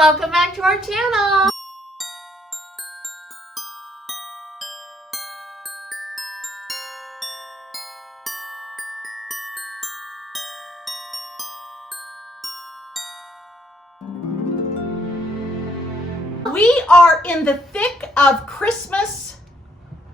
welcome back to our channel. We are in the thick of Christmas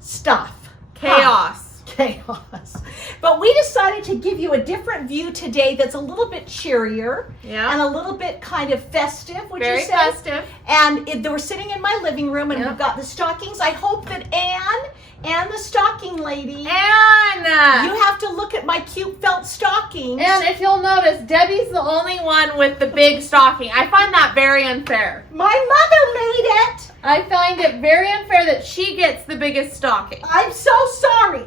stuff. Chaos. Chaos. But we decided to give you a different view today that's a little bit cheerier and a little bit kind of festive, would Very you say? festive. And we're sitting in my living room and Yep. we've got the stockings. I hope that Anne, the stocking lady, And you have to look at my cute felt stockings. and if you'll notice, Debbie's the only one with the big stocking. I find that very unfair. My mother made it. I find it very unfair that she gets the biggest stocking. I'm so sorry.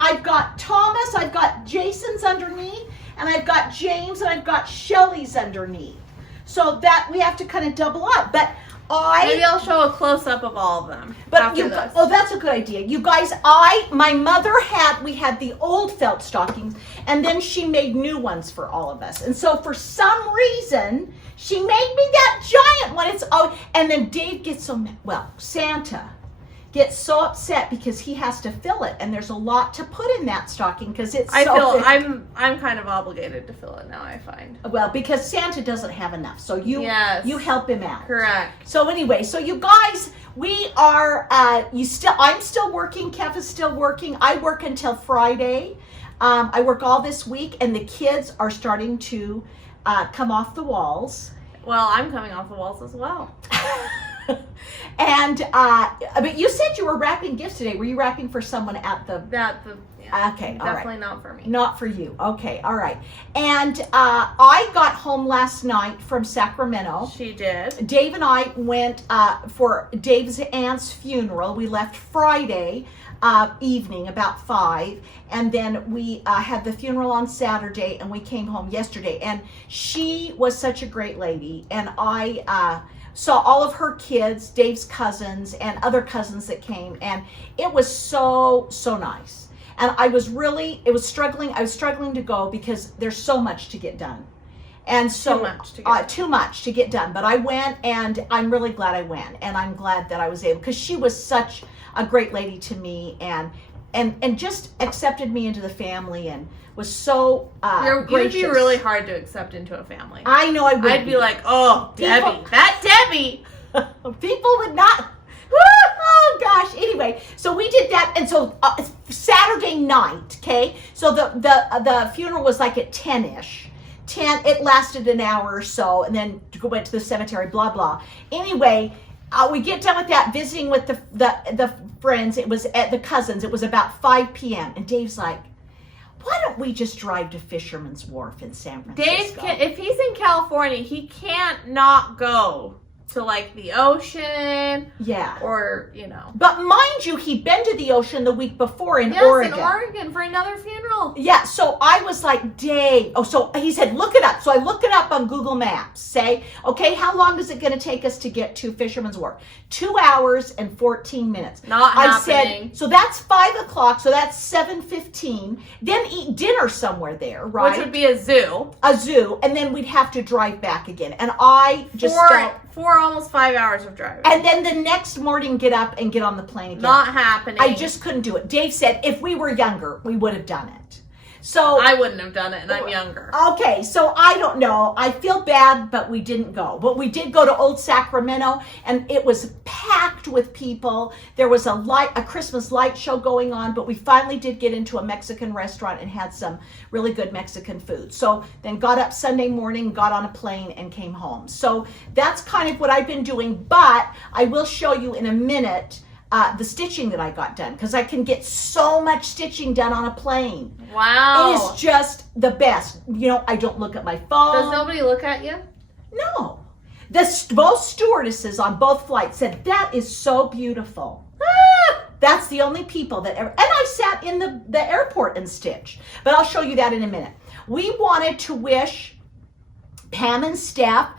I've got Thomas, I've got Jason's underneath, and I've got James, and I've got Shelly's underneath. So that we have to kind of double up. But Maybe I'll show a close-up of all of them after this. Oh, that's a good idea. You guys, my mother we had the old felt stockings, and then she made new ones for all of us. And so for some reason, she made me that giant one. And then Dave gets Santa gets so upset because he has to fill it, and there's a lot to put in that stocking because it's I'm kind of obligated to fill it now, I find. Well, because Santa doesn't have enough, so you help him out. Correct. So anyway, so you guys, we are I'm still working, Kev is still working. I work until Friday. I work all this week, and the kids are starting to come off the walls. Well, I'm coming off the walls as well. And but you said you were wrapping gifts today. Were you wrapping for someone at the? Okay, all right. Definitely not for me. Not for you. Okay, all right. And I got home last night from Sacramento. She did. Dave and I went for Dave's aunt's funeral. We left Friday evening about 5, and then we had the funeral on Saturday, and we came home yesterday. And she was such a great lady, and I saw all of her kids, Dave's cousins, and other cousins that came, and it was so nice. And I was struggling to go because there's so much to get done. And so too much to get done. But I went, and I'm really glad I went, and I'm glad that I was able, because she was such a great lady to me, and just accepted me into the family, and was so gracious. You'd be really hard to accept into a family. I know I would. I'd be like, oh, Debbie, that Debbie. People would not. Oh gosh. Anyway, so we did that, and so Saturday night. Okay, so the funeral was like at 10ish. 10. It lasted an hour or so, and then went to the cemetery. Blah blah. Anyway. We get done with that, visiting with the friends. It was at the cousins. It was about 5 p.m. And Dave's like, why don't we just drive to Fisherman's Wharf in San Francisco? Dave, if he's in California, he can't not go to like the ocean. Yeah. Or, But mind you, he'd been to the ocean the week before in Oregon. Yes, in Oregon for another funeral. Yeah, so I was like, Dave. Oh, so he said, look it up. So I looked it up on Google Maps. Say, okay, how long is it going to take us to get to Fisherman's Wharf? 2 hours and 14 minutes. Not happening. Said, so that's 5 o'clock. So that's 7:15. Then eat dinner somewhere there, right? Which would be a zoo. A zoo. And then we'd have to drive back again. And I just for almost 5 hours of driving. And then the next morning get up and get on the plane again. Not happening. I just couldn't do it. Dave said if we were younger, we would have done it. So I wouldn't have done it, and I'm younger. Okay, so I don't know. I feel bad, but we didn't go. But we did go to Old Sacramento, and it was packed with people. There was a Christmas light show going on, but we finally did get into a Mexican restaurant and had some really good Mexican food. So then got up Sunday morning, got on a plane, and came home. So that's kind of what I've been doing, but I will show you in a minute the stitching that I got done, because I can get so much stitching done on a plane. Wow. It is just the best. I don't look at my phone. Does nobody look at you? No. Both stewardesses on both flights said, that is so beautiful. That's the only people that ever, and I sat in the airport and stitched. But I'll show you that in a minute. We wanted to wish Pam and Steph,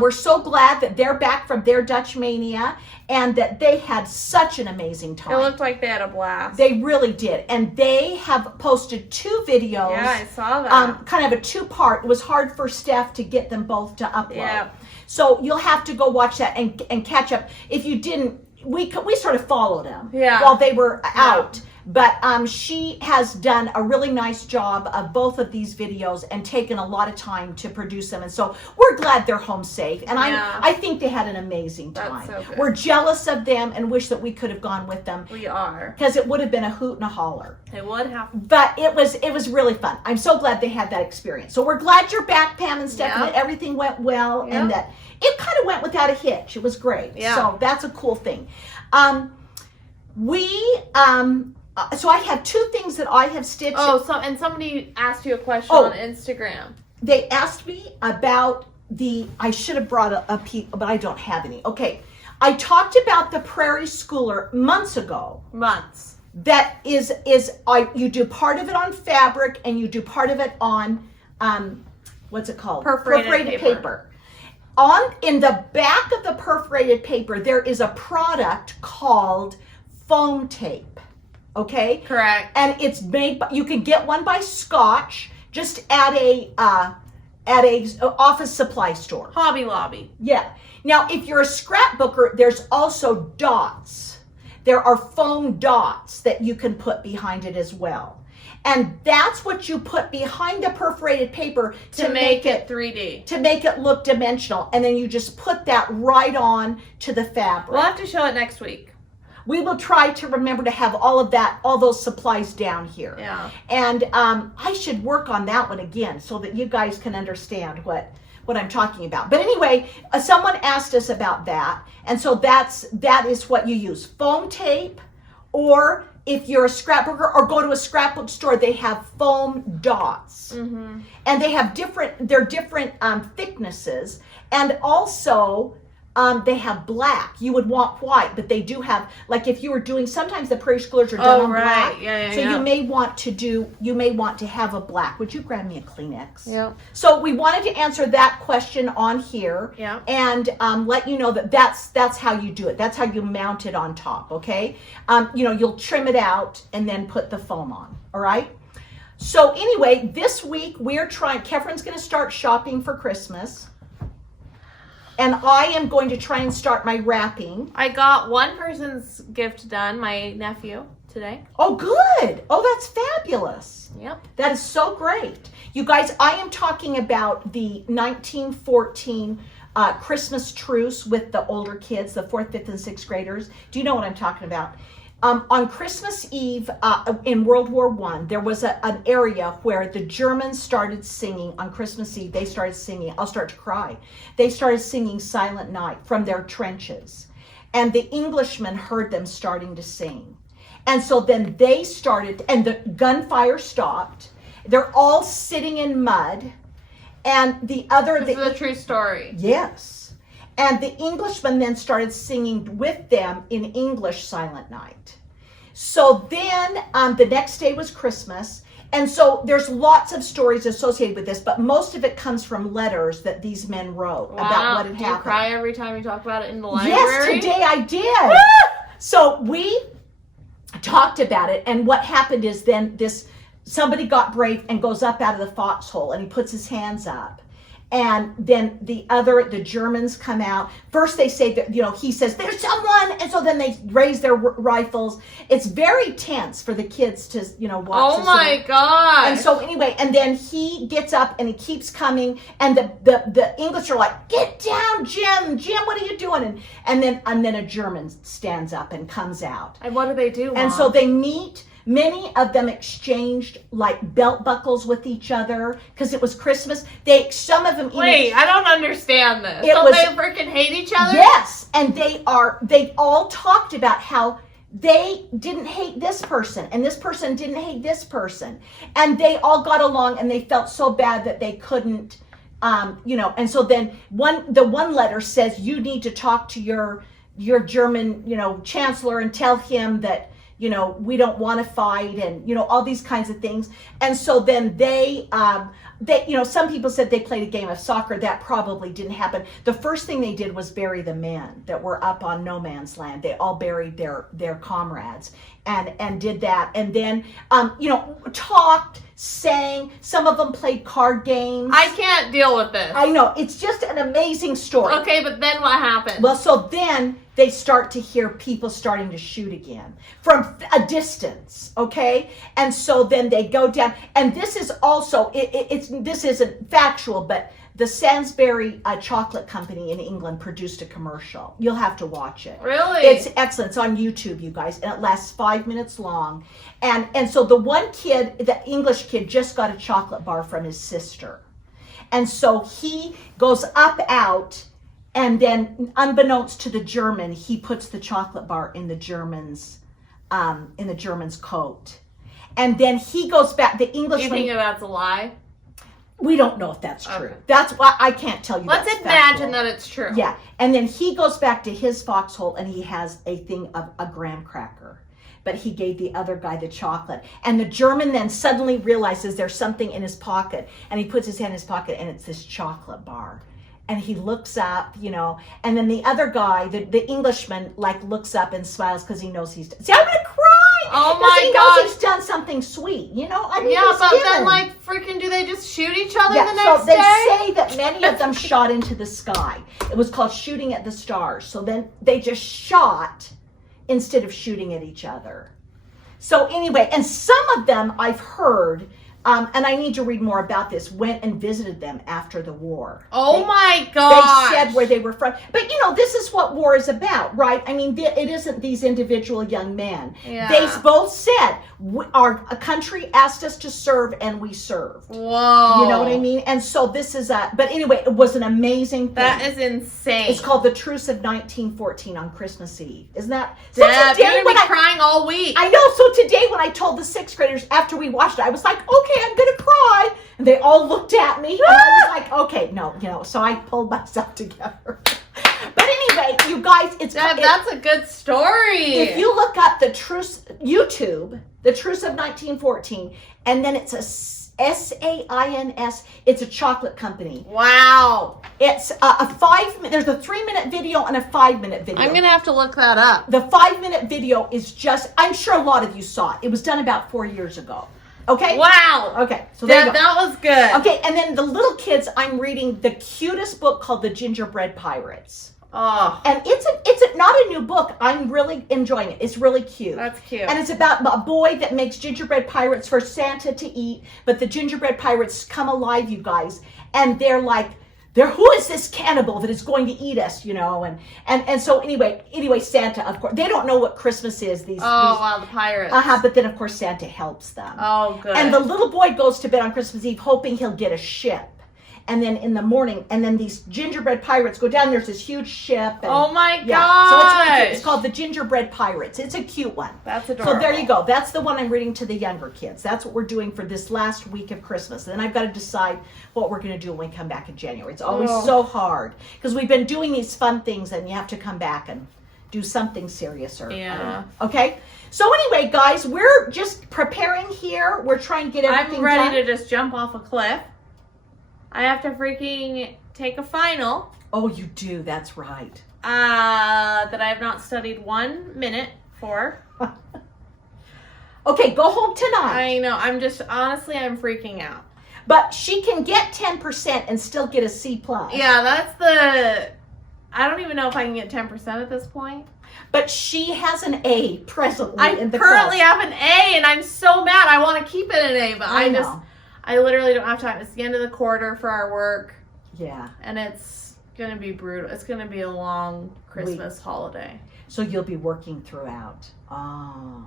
we're so glad that they're back from their Dutch mania, and that they had such an amazing time. It looked like they had a blast. They really did. And they have posted 2 videos. Yeah, I saw that. Kind of a 2-part. It was hard for Steph to get them both to upload. Yeah. So you'll have to go watch that and catch up. If you didn't, we sort of followed them while they were out. But she has done a really nice job of both of these videos and taken a lot of time to produce them. And so we're glad they're home safe. And I think they had an amazing time. That's so good. We're jealous of them and wish that we could have gone with them. We are. Because it would have been a hoot and a holler. It would have. But it was really fun. I'm so glad they had that experience. So we're glad you're back, Pam and Steph, and that everything went well and that it kind of went without a hitch. It was great. Yeah. So that's a cool thing. So I have two things that I have stitched. And somebody asked you a question on Instagram. They asked me about I should have brought a peep, but I don't have any. Okay. I talked about the Prairie Schooler months ago. That you do part of it on fabric and you do part of it on, what's it called? Perforated paper. In the back of the perforated paper, there is a product called foam tape. Okay? Correct. And it's made you can get one by Scotch just at a office supply store. Hobby Lobby. Yeah. Now, if you're a scrapbooker, there's also dots. There are foam dots that you can put behind it as well. And that's what you put behind the perforated paper to make it 3D. To make it look dimensional. And then you just put that right on to the fabric. We'll have to show it next week. We will try to remember to have all those supplies down here. Yeah. And I should work on that one again so that you guys can understand what I'm talking about. But anyway, someone asked us about that. And so that is what you use. Foam tape, or if you're a scrapbooker or go to a scrapbook store, they have foam dots. Mm-hmm. And they have different thicknesses. And also, they have black. You would want white, but they do have, like if you were doing, sometimes the Prairie Schoolers are done on black. So you may want to have a black. Would you grab me a Kleenex? Yeah. So we wanted to answer that question on here. Yeah. And let you know that's how you do it. That's how you mount it on top, okay? You'll trim it out and then put the foam on, all right? So anyway, this week Kefren's going to start shopping for Christmas. And I am going to try and start my wrapping. I got one person's gift done, my nephew, today. Oh, good. Oh, that's fabulous. Yep. That is so great. You guys, I am talking about the 1914 Christmas truce with the older kids, the 4th, 5th, and 6th graders. Do you know what I'm talking about? On Christmas Eve in World War I, there was an area where the Germans started singing on Christmas Eve. They started singing. I'll start to cry. They started singing Silent Night from their trenches. And the Englishmen heard them starting to sing. And so then they started, and the gunfire stopped. They're all sitting in mud. And this is a true story. Yes. And the Englishmen then started singing with them in English Silent Night. So then the next day was Christmas. And so there's lots of stories associated with this, but most of it comes from letters that these men wrote about what had happened. Do you cry every time you talk about it in the library? Yes, today I did. So we talked about it, and what happened is then somebody got brave and goes up out of the foxhole, and he puts his hands up. And then the Germans come out. First they say that, he says, there's someone. And so then they raise their rifles. It's very tense for the kids to, watch. Oh my God. And so anyway, and then he gets up and he keeps coming. And the English are like, get down, Jim. Jim, what are you doing? And then a German stands up and comes out. And what do they do, Mom? And so they meet. Many of them exchanged like belt buckles with each other because it was Christmas. Some of them. Wait, I don't understand this. Don't they freaking hate each other? Yes, and they all talked about how they didn't hate this person and this person didn't hate this person, and they all got along and they felt so bad that they couldn't, And so then the one letter says you need to talk to your German, chancellor and tell him that. We don't want to fight and, all these kinds of things. And so then they some people said they played a game of soccer. That probably didn't happen. The first thing they did was bury the men that were up on no man's land. They all buried their comrades and did that. And then, talked, sang. Some of them played card games. I can't deal with this. I know. It's just an amazing story. Okay, but then what happened? Well, so then they start to hear people starting to shoot again from a distance, okay? And so then they go down, and this is also, this isn't factual, but the Sainsbury Chocolate Company in England produced a commercial. You'll have to watch it. Really? It's excellent. It's on YouTube, you guys, and it lasts 5 minutes long. And so the one kid, the English kid, just got a chocolate bar from his sister. And so he goes out, and then, unbeknownst to the German, he puts the chocolate bar in the German's coat. And then he goes back. The Englishman. You think that's a lie? We don't know if that's true. Okay. That's why I can't tell you. Let's imagine that it's true. Yeah, and then he goes back to his foxhole, and he has a thing of a graham cracker. But he gave the other guy the chocolate. And the German then suddenly realizes there's something in his pocket, and he puts his hand in his pocket, and it's this chocolate bar. And he looks up, and then the other guy, the Englishman, looks up and smiles because he knows he's. See, I'm gonna cry. Oh my he gosh. knows he's done something sweet, I mean, yeah, but given. then freaking, do they just shoot each other the next so they day? say that many of them shot into the sky. It was called shooting at the stars. So then they just shot instead of shooting at each other. So anyway, and some of them I've heard. And I need to read more about this, went and visited them after the war. Oh my gosh. They said where they were from. But, this is what war is about, right? I mean, it isn't these individual young men. Yeah. They both said, our country asked us to serve, and we served. Whoa. You know what I mean? And so this is but anyway, it was an amazing thing. That is insane. It's called the Truce of 1914 on Christmas Eve. Isn't that? So Deb, you're going to be crying all week. I know. So today when I told the sixth graders after we watched it, I was like, okay, I'm going to cry. And they all looked at me. And I was like, okay, no. So I pulled myself together. But anyway, you guys, Deb, that's a good story. If you look up the Truce, YouTube, the Truce of 1914, and then it's a SAINS, it's a chocolate company. Wow. It's there's a 3-minute video and a 5-minute video. I'm going to have to look that up. The 5-minute video is just, I'm sure a lot of you saw it. It was done about 4 years ago. Okay? Wow. Okay. So there you go. That was good. Okay, and then the little kids, I'm reading the cutest book called The Gingerbread Pirates. Oh. And it's not a new book. I'm really enjoying it. It's really cute. That's cute. And it's about a boy that makes gingerbread pirates for Santa to eat, but the gingerbread pirates come alive, you guys, and they're like, who is this cannibal that is going to eat us, and so anyway, Santa, of course, they don't know what Christmas is. Wow, the pirates. But then of course Santa helps them. Oh, good. And the little boy goes to bed on Christmas Eve hoping he'll get a ship. And then in the morning, and then these gingerbread pirates go down. There's this huge ship. And, oh my gosh. God. So it's really cute. It's called The Gingerbread Pirates. It's a cute one. That's adorable. So there you go. That's the one I'm reading to the younger kids. That's what we're doing for this last week of Christmas. And then I've got to decide what we're going to do when we come back in January. It's always so hard because we've been doing these fun things, and you have to come back and do something serious. Okay? So anyway, guys, we're just preparing here. We're trying to get everything done. I'm ready to just jump off a cliff. I have to freaking take a final. Oh, you do. That's right. That I have not studied 1 minute for. Okay, go home tonight. I know. I'm freaking out. But she can get 10% and still get a C+. Yeah, I don't even know if I can get 10% at this point. But she has an A presently in the currently class. have an A, and I'm so mad. I want to keep it an A, but I know. I literally don't have time. It's the end of the quarter for our work. Yeah. And it's going to be brutal. It's going to be a long Christmas holiday. So you'll be working throughout. Oh,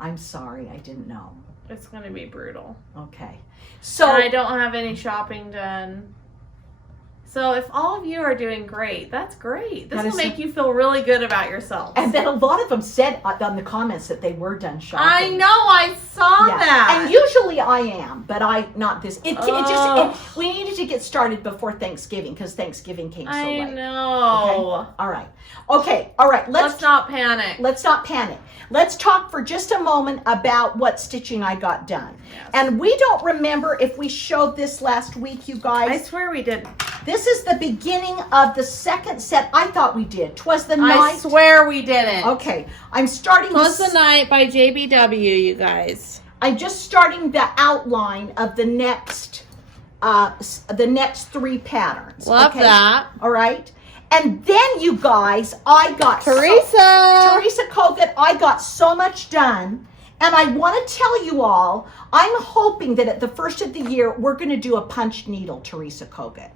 I'm sorry. I didn't know. It's going to be brutal. Okay. So and I don't have any shopping done. So if all of you are doing great, that's great. This That will is make you feel really good about yourself. And then a lot of them said on the comments that they were done shopping. I know, I saw that. And usually I am, but not this. We needed to get started before Thanksgiving because Thanksgiving came so late. I know. Okay? All right. Let's not panic. Let's not panic. Let's talk for just a moment about what stitching I got done. Yes. And we don't remember if we showed this last week, you guys. I swear we did. This is the beginning of the second set. I thought we did. 'Twas the night. I swear we didn't. Okay. I'm starting. 'Twas the Night by JBW, you guys. I'm just starting the outline of the next 3 patterns. Love that. All right. And then you guys, I got Teresa Kogut, I got so much done. And I want to tell you all, I'm hoping that at the first of the year, we're going to do a punch needle, Teresa Kogut.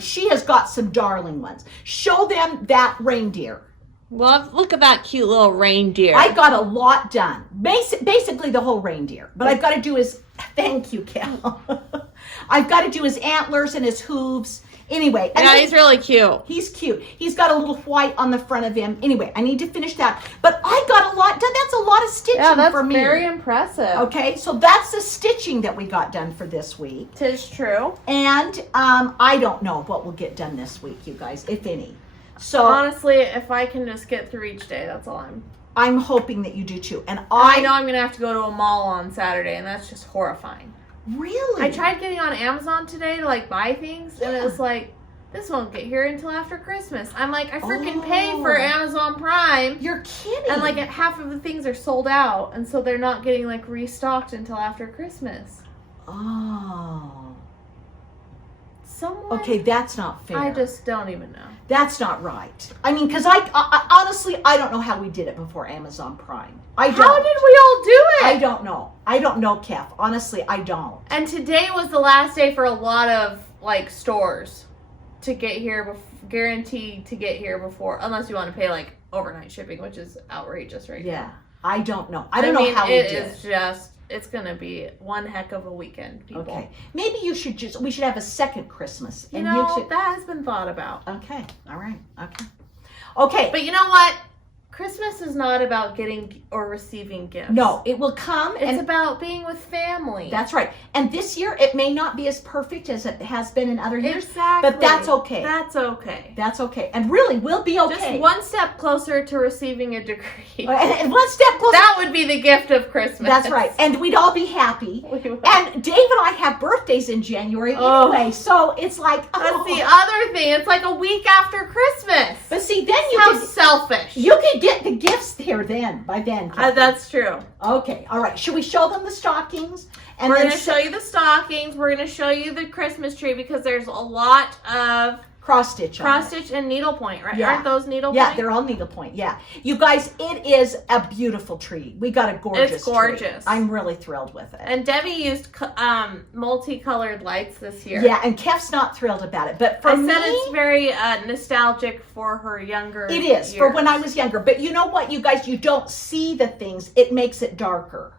She has got some darling ones. Show them that reindeer. Look at that cute little reindeer. I got a lot done. Basically the whole reindeer. But I've got to do his, thank you, Cal. I've got to do his antlers and his hooves. Anyway. Yeah, he's really cute. He's cute. He's got a little white on the front of him. Anyway, I need to finish that. But I got a lot done. That's a lot of stitching for me. Yeah, that's very impressive. Okay, so that's the stitching that we got done for this week. 'Tis true. And I don't know what will get done this week, you guys, if any. So honestly, if I can just get through each day, that's all I'm hoping that you do too. And I know I'm going to have to go to a mall on Saturday, and that's just horrifying. Really? I tried getting on Amazon today to buy things, and it was this won't get here until after Christmas. I'm like, I freaking pay for Amazon Prime. You're kidding. And half of the things are sold out, and so they're not getting restocked until after Christmas. Oh. Someone. Okay, that's not fair. I just don't even know. That's not right. I mean, because I honestly, I don't know how we did it before Amazon Prime. I don't. How did we all do it? I don't know. I don't know, Kev. Honestly, I don't. And today was the last day for a lot of stores to get here, guaranteed to get here before, unless you want to pay overnight shipping, which is outrageous right now. Yeah, I don't know. I don't know how we did it. It's gonna be one heck of a weekend, people. Okay, maybe we should have a second Christmas. That has been thought about. Okay, all right, okay. But you know what? Christmas is not about getting or receiving gifts. No, it will come. It's about being with family. That's right. And this year, it may not be as perfect as it has been in other years. Exactly. But that's okay. That's okay. That's okay. And really, we'll be okay. Just one step closer to receiving a degree. And one step closer. That would be the gift of Christmas. That's right. And we'd all be happy. And Dave and I have birthdays in January anyway. So it's That's the other thing. It's a week after Christmas. But see, then selfish. You can get the gifts here by then. That's true. Okay. All right. Should we show them the stockings? And we're going to show you the stockings. We're going to show you the Christmas tree because there's a lot of cross stitch and needlepoint, right? Yeah. Aren't those needlepoint? Yeah, they're all needlepoint. Yeah. You guys, it is a beautiful tree. We got a gorgeous It's gorgeous. Tree. I'm really thrilled with it. And Debbie used multicolored lights this year. Yeah, and Kef's not thrilled about it. But for me, it's very nostalgic for her younger It is, years. for when I was younger. But you know what, you guys? You don't see the things. It makes it darker.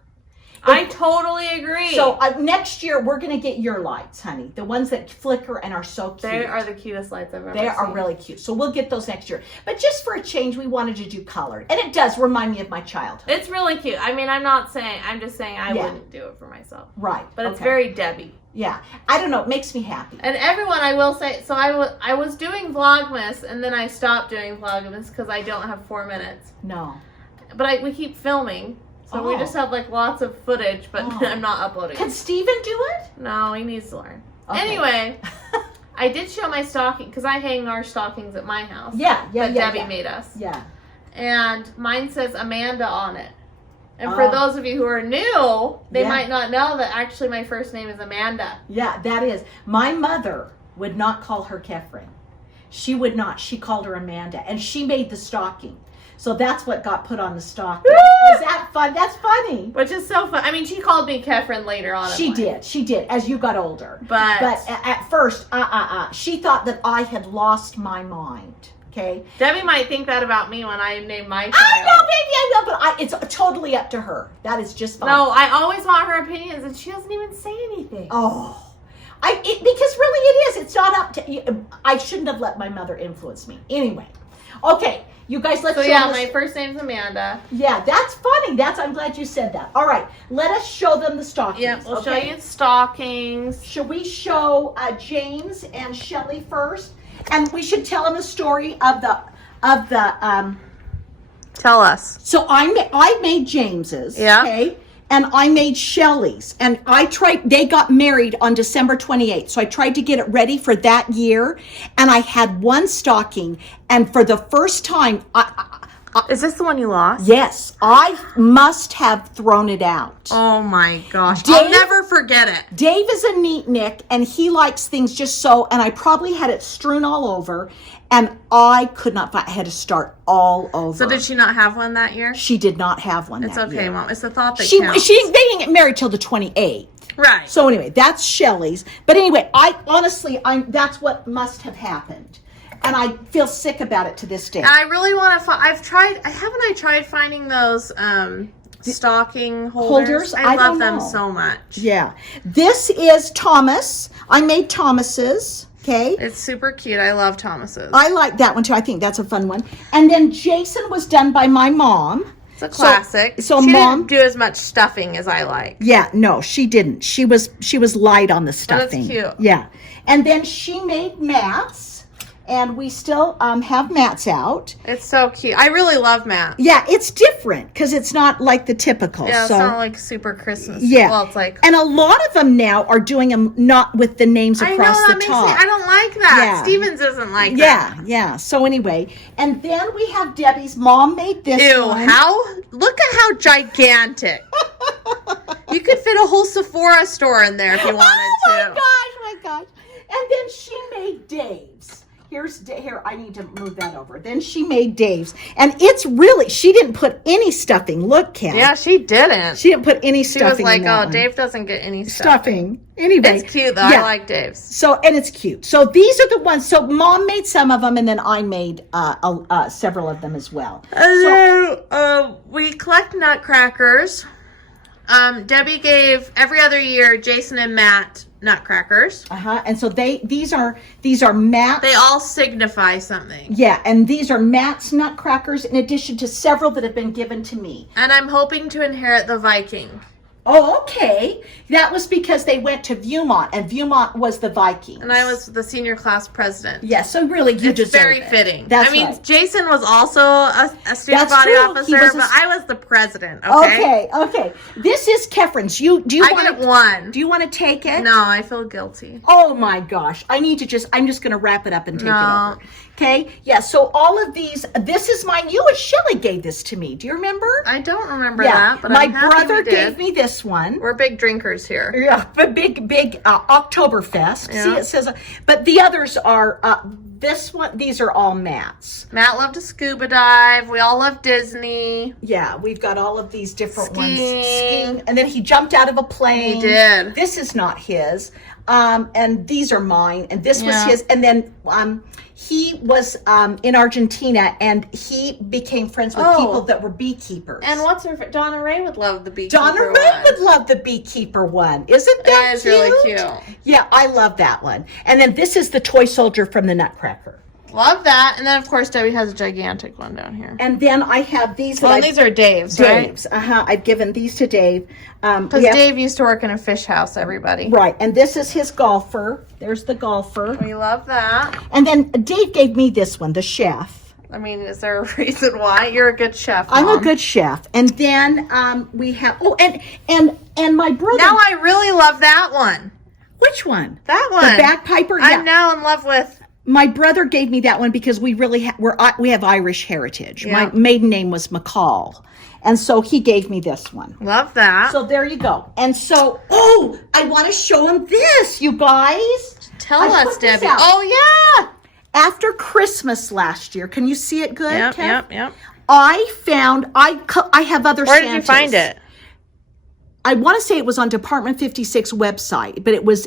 I totally agree. So next year, we're going to get your lights, honey. The ones that flicker and are so cute. They are the cutest lights I've ever seen. They are really cute. So we'll get those next year. But just for a change, we wanted to do colored. And it does remind me of my childhood. It's really cute. I mean, I'm just saying I wouldn't do it for myself. Right. But it's very Debbie. Yeah. I don't know. It makes me happy. And everyone, I will say, so I was doing Vlogmas, and then I stopped doing Vlogmas because I don't have 4 minutes. No. But we keep filming. So we just have lots of footage, but I'm not uploading. Can Steven do it? No, he needs to learn. Okay. Anyway, I did show my stocking because I hang our stockings at my house. That Debbie made us. Yeah. And mine says Amanda on it. And for those of you who are new, they might not know that actually my first name is Amanda. Yeah, that is. My mother would not call her Kefren. She would not. She called her Amanda. And she made the stocking. So that's what got put on the stocking. Is that fun? That's funny. Which is so fun. I mean, she called me Kefren later on. She did, as you got older. But at first, she thought that I had lost my mind. Okay. Debbie might think that about me when I name my child. I know, baby, I will, but it's totally up to her. That is just fine. No, I always want her opinions, and she doesn't even say anything. Oh, Because really it is. It's not up to. I shouldn't have let my mother influence me. Anyway, okay, you guys. Let's. So show yeah, this. my first name's Amanda. Yeah, that's funny. I'm glad you said that. All right, let us show them the stockings. Yeah, we'll show you stockings. Should we show James and Shelley first? And we should tell them the story of the. Tell us. So I made James's. Yeah. Okay. And I made Shelley's, and they got married on December 28th. So I tried to get it ready for that year, and I had one stocking, and for the first time, Is this the one you lost? yes, I must have thrown it out. Oh my gosh. Dave- I'll never forget it. Dave is a neatnik, and he likes things just so, and I probably had it strewn all over, and I could not find, I had to start all over. So did she not have one that year? She did not have one It's that okay, year. Mom. It's the thought that They counts. didn't get married till the 28th. Right. So anyway, that's Shelley's. But anyway, that's what must have happened. And I feel sick about it to this day. And I really want to haven't I tried finding those stocking holders? I love don't them know. so much. Yeah. This is Thomas. I made Thomas's. Okay. It's super cute. I love Thomas's. I like that one too. I think that's a fun one. And then Jason was done by my mom. It's a classic. So she Mom didn't do as much stuffing as I like. Yeah, no, she didn't. She was light on the But stuffing. it's cute. Yeah. And then she made mats, and we still have mats out. It's so cute. I really love Matt. Yeah, it's different because it's not like the typical. Yeah, so, it's not like super Christmas. yeah. Well, it's like. And a lot of them now are doing them not with the names I know, across that the makes top. me. I don't like that. Yeah. Stevens isn't like Yeah, that. yeah. So anyway, and then we have Debbie's mom made this Ew, one. look at how gigantic. You could fit a whole Sephora store in there if you wanted to. Oh my gosh. And then she made Dave's. Here, I need to move that over. Then she made Dave's. And it's really, she didn't put any stuffing. Look, Kat. Yeah, she didn't. She didn't put any She stuffing was like, in that oh, one. Dave doesn't get any Stuffing. Anyway. It's cute, though. Yeah. I like Dave's. So, and it's cute. So these are the ones. So Mom made some of them, and then I made several of them as well. And then we collect nutcrackers. Debbie gave every other year Jason and Matt nutcrackers. And so these are Matt's. They all signify something. Yeah, and these are Matt's nutcrackers in addition to several that have been given to me. And I'm hoping to inherit the Viking. Oh, okay. That was because they went to Viewmont, and Viewmont was the Vikings. And I was the senior class president. Yeah, so really you It's deserve very it. fitting. That's I mean, right. Jason was also a student That's body true. officer, He was but I was the president. Okay. This is Kefren's. Do you I want get one. Do you want to take it? No, I feel guilty. Oh my gosh. I'm just going to wrap it up and take it No. over. Okay? Yeah, so all of these, this is mine. You and Shelley gave this to me. Do you remember? I don't remember Yeah. that, but My I'm happy brother we did. gave me this one. We're big drinkers here. Yeah, but big Oktoberfest. Yeah. See, it says, but the others are, this one, these are all Matt's. Matt loved to scuba dive. We all love Disney. Yeah, we've got all of these different ones. Skiing. Skiing. And then he jumped out of a plane. He did. This is not his. And these are mine. And this was Yeah. his. And then he was in Argentina, and he became friends with Oh. people that were beekeepers. And what's her? Donna Ray would love the beekeeper Donna Ray one. would love the beekeeper one. Isn't that It is cute? really cute. Yeah, I love that one. And then this is the toy soldier from the Nutcracker. Love that. And then, of course, Debbie has a gigantic one down here. And then I have these. Well, these are Dave's, right? Dave's. I've given these to Dave. Because Dave used to work in a fish house, everybody. Right, and this is his golfer. There's the golfer. We love that. And then Dave gave me this one, the chef. I mean, is there a reason why? You're a good chef, I'm Mom. a good chef. And then we have and my brother. Now I really love that one. Which one? That one. The bagpiper. I'm now in love with. My brother gave me that one because we really we have Irish heritage. Yeah. My maiden name was McCall, and so he gave me this one. Love that. So there you go. And so, I want to show him this, you guys. Tell I us, put this Debbie. out. Oh, yeah. After Christmas last year, can you see it good? Kev? Yep. I found I have other. Where did you find it? I want to say it was on Department 56 website, but it was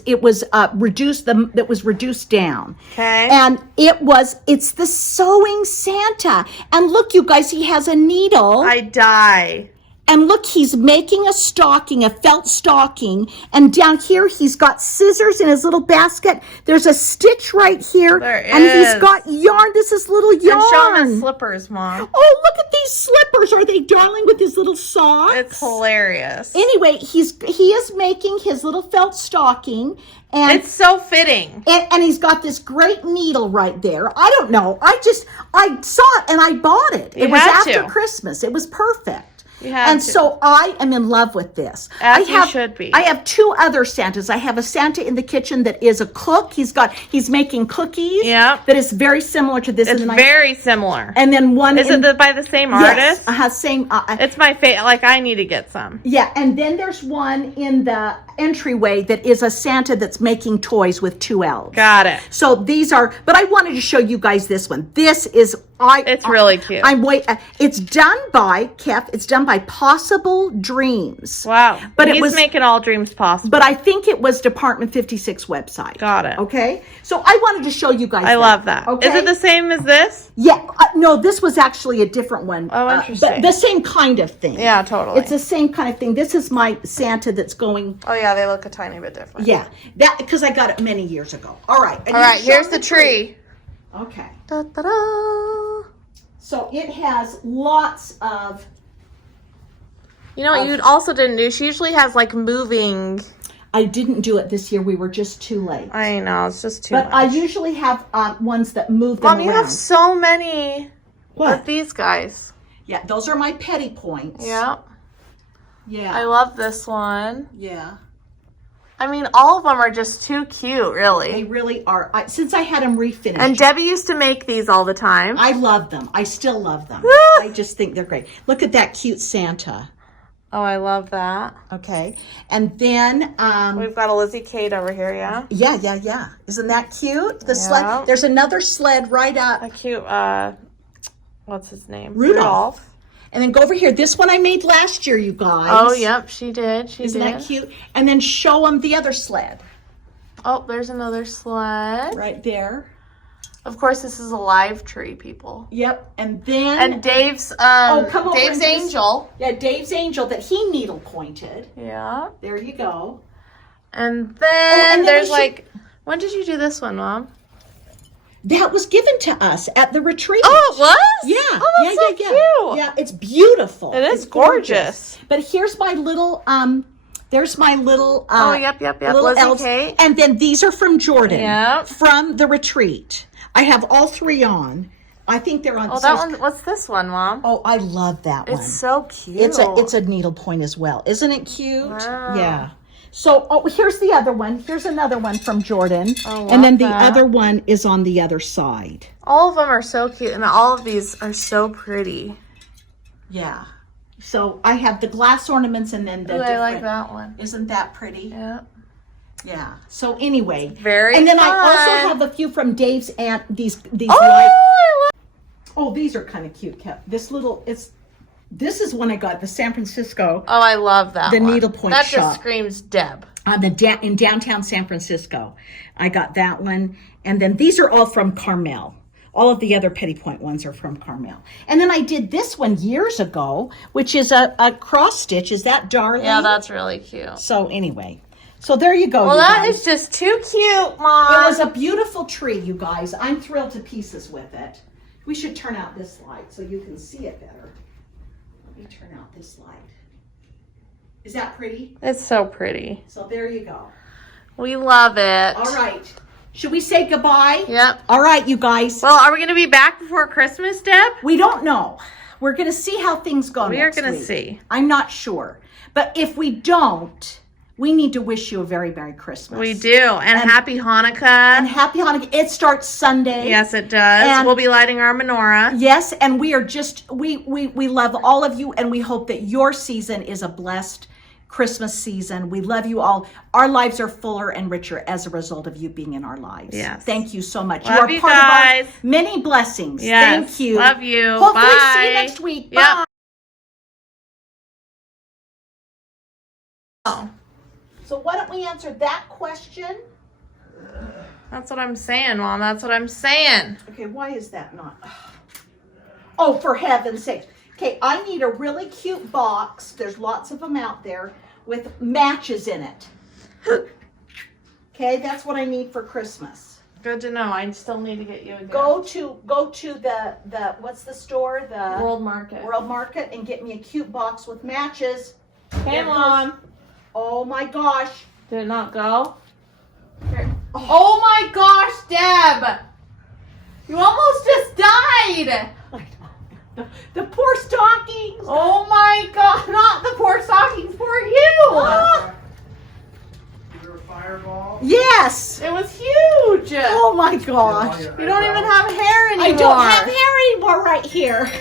reduced. That was reduced down. Okay. And it's the sewing Santa. And look, you guys, he has a needle. I die. And look, he's making a stocking, a felt stocking. And down here, he's got scissors in his little basket. There's a stitch right here. There and is. he's got yarn. This is little yarn. And show him his slippers, Mom. Oh, look at these slippers. Are they darling with his little socks? It's hilarious. Anyway, he is making his little felt stocking. And it's so fitting. And he's got this great needle right there. I don't know. I saw it and I bought it. It was after Christmas. It was perfect. So I am in love with this. As you should be. I have two other Santas. I have a Santa in the kitchen that is a cook. He's making cookies. Yeah. That is very similar to this. It's very similar. And then one is it by the same artist? Yes. Same. It's my favorite. Like I need to get some. Yeah. And then there's one in the entryway that is a Santa that's making toys with two elves. Got it. So these are. But I wanted to show you guys this one. This is. It's really cute. It's done by Kef. It's done by Possible Dreams. Wow. But he's making all dreams possible. But I think it was Department 56 website. Got it. Okay. So I wanted to show you guys. I love that. Okay? Is it the same as this? Yeah. No, this was actually a different one. Oh, interesting. But the same kind of thing. Yeah, totally. It's the same kind of thing. This is my Santa that's going. Oh yeah, they look a tiny bit different. Yeah, that because I got it many years ago. All right. All right. Here's the tree. Okay. Da, da, da. So it has lots of. You know what you also didn't do? She usually has like moving. I didn't do it this year. We were just too late. I know, it's just too much. But I usually have ones that move them Mom, around. you have so many of these guys. Yeah, those are my petty points. Yeah. Yeah. I love this one. Yeah. I mean, all of them are just too cute, really. They really are. Since I had them refinished. And Debbie used to make these all the time. I love them. I still love them. I just think they're great. Look at that cute Santa. Oh, I love that. Okay. And then we've got a Lizzie Kate over here, yeah? Yeah. Isn't that cute? The sled. There's another sled right up. A cute what's his name? Rudolph. And then go over here. This one I made last year, you guys. Oh, yep, she did. Isn't that cute? And then show them the other sled. Oh, there's another sled. Right there. Of course, this is a live tree, people. Yep. And then. And Dave's, Dave's angel. Yeah, Dave's angel that he needle pointed. Yeah. There you go. And then, there's when did you do this one, Mom? That was given to us at the retreat. Oh, it was? Yeah. Oh, that's so cute. Yeah, it's beautiful. It is gorgeous. But here's my little, there's my little, oh, yep. Little Lizzie elves. Kate. And then these are from Jordan. Yep. From the retreat. I have all three on. I think they're on. Oh, that one. What's this one, Mom? Oh, I love that one. It's so cute. It's a needlepoint as well. Isn't it cute? Wow. Yeah. So, here's the other one. Here's another one from Jordan. Oh, and then the other one is on the other side. All of them are so cute, and all of these are so pretty. Yeah. So, I have the glass ornaments and then the different. I like that one. Isn't that pretty? Yeah. Yeah. So, anyway. Very And then fun. I also have a few from Dave's aunt. These Oh, these are kind of cute. This is one I got, the San Francisco. Oh, I love that one. The Needlepoint that shop. That just screams Deb. In downtown San Francisco. I got that one. And then these are all from Carmel. All of the other Petty Point ones are from Carmel. And then I did this one years ago, which is a cross stitch. Is that darling? Yeah, that's really cute. So anyway. So there you go. Well, that is just too cute, Mom. It was a beautiful tree, you guys. I'm thrilled to pieces with it. We should turn out this light so you can see it better. Let me turn out this light. Is that pretty? It's so pretty. So there you go. We love it. All right. Should we say goodbye? Yep. All right, you guys. Well, are we going to be back before Christmas, Deb? We don't know. We're going to see how things go We next are going week. to see. I'm not sure. But if we don't, we need to wish you a very Merry Christmas. We do. And Happy Hanukkah. And Happy Hanukkah. It starts Sunday. Yes, it does. And we'll be lighting our menorah. Yes, and we are just, we love all of you, and we hope that your season is a blessed Christmas season. We love you all. Our lives are fuller and richer as a result of you being in our lives. Yes. Thank you so much. Love you are you part guys. of our many blessings. Yes. Thank you. Love you. Hopefully Bye. see you next week. Yep. Bye. Oh. So why don't we answer that question? That's what I'm saying, Mom. That's what I'm saying. Okay, why is that not? Oh, for heaven's sake. Okay, I need a really cute box. There's lots of them out there with matches in it. Okay, that's what I need for Christmas. Good to know. I still need to get you a gift. Go to the what's the store? The World Market. World Market, and get me a cute box with matches. Hey, Mom. Oh my gosh. Did it not go? Here. Oh my gosh, Deb! You almost just died! The poor stockings. Oh my god, not the poor stockings, for you! Ah. Is there a fireball? Yes. It was huge! Oh my gosh. You don't even have hair anymore. I don't have hair anymore right here.